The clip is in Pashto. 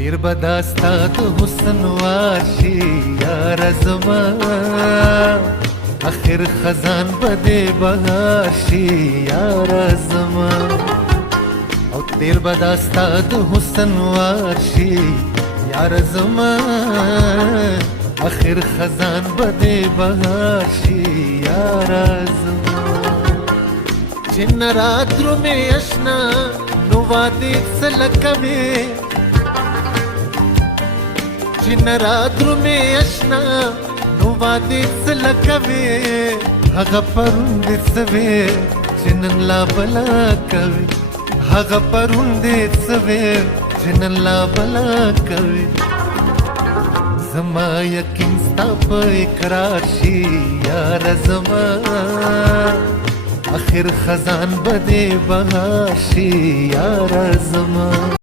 دیر بداستا د حسن واشي یار زما اخر خزان بده بهاشي یار زما او دیر بداستا د حسن واشي یار زما اخر خزان بده بهاشي یار زما جن راترو میں اشنا نو وادي سلکمه جن راترو میں اشنا نو وادي سلکمه هغه پروند سوي جنن لا بلا کوي هغه پروند سوي جنن لا بلا کوي زما یقین ستا په اقرار شي یار زما آخر خزان بده بهاشي یار زما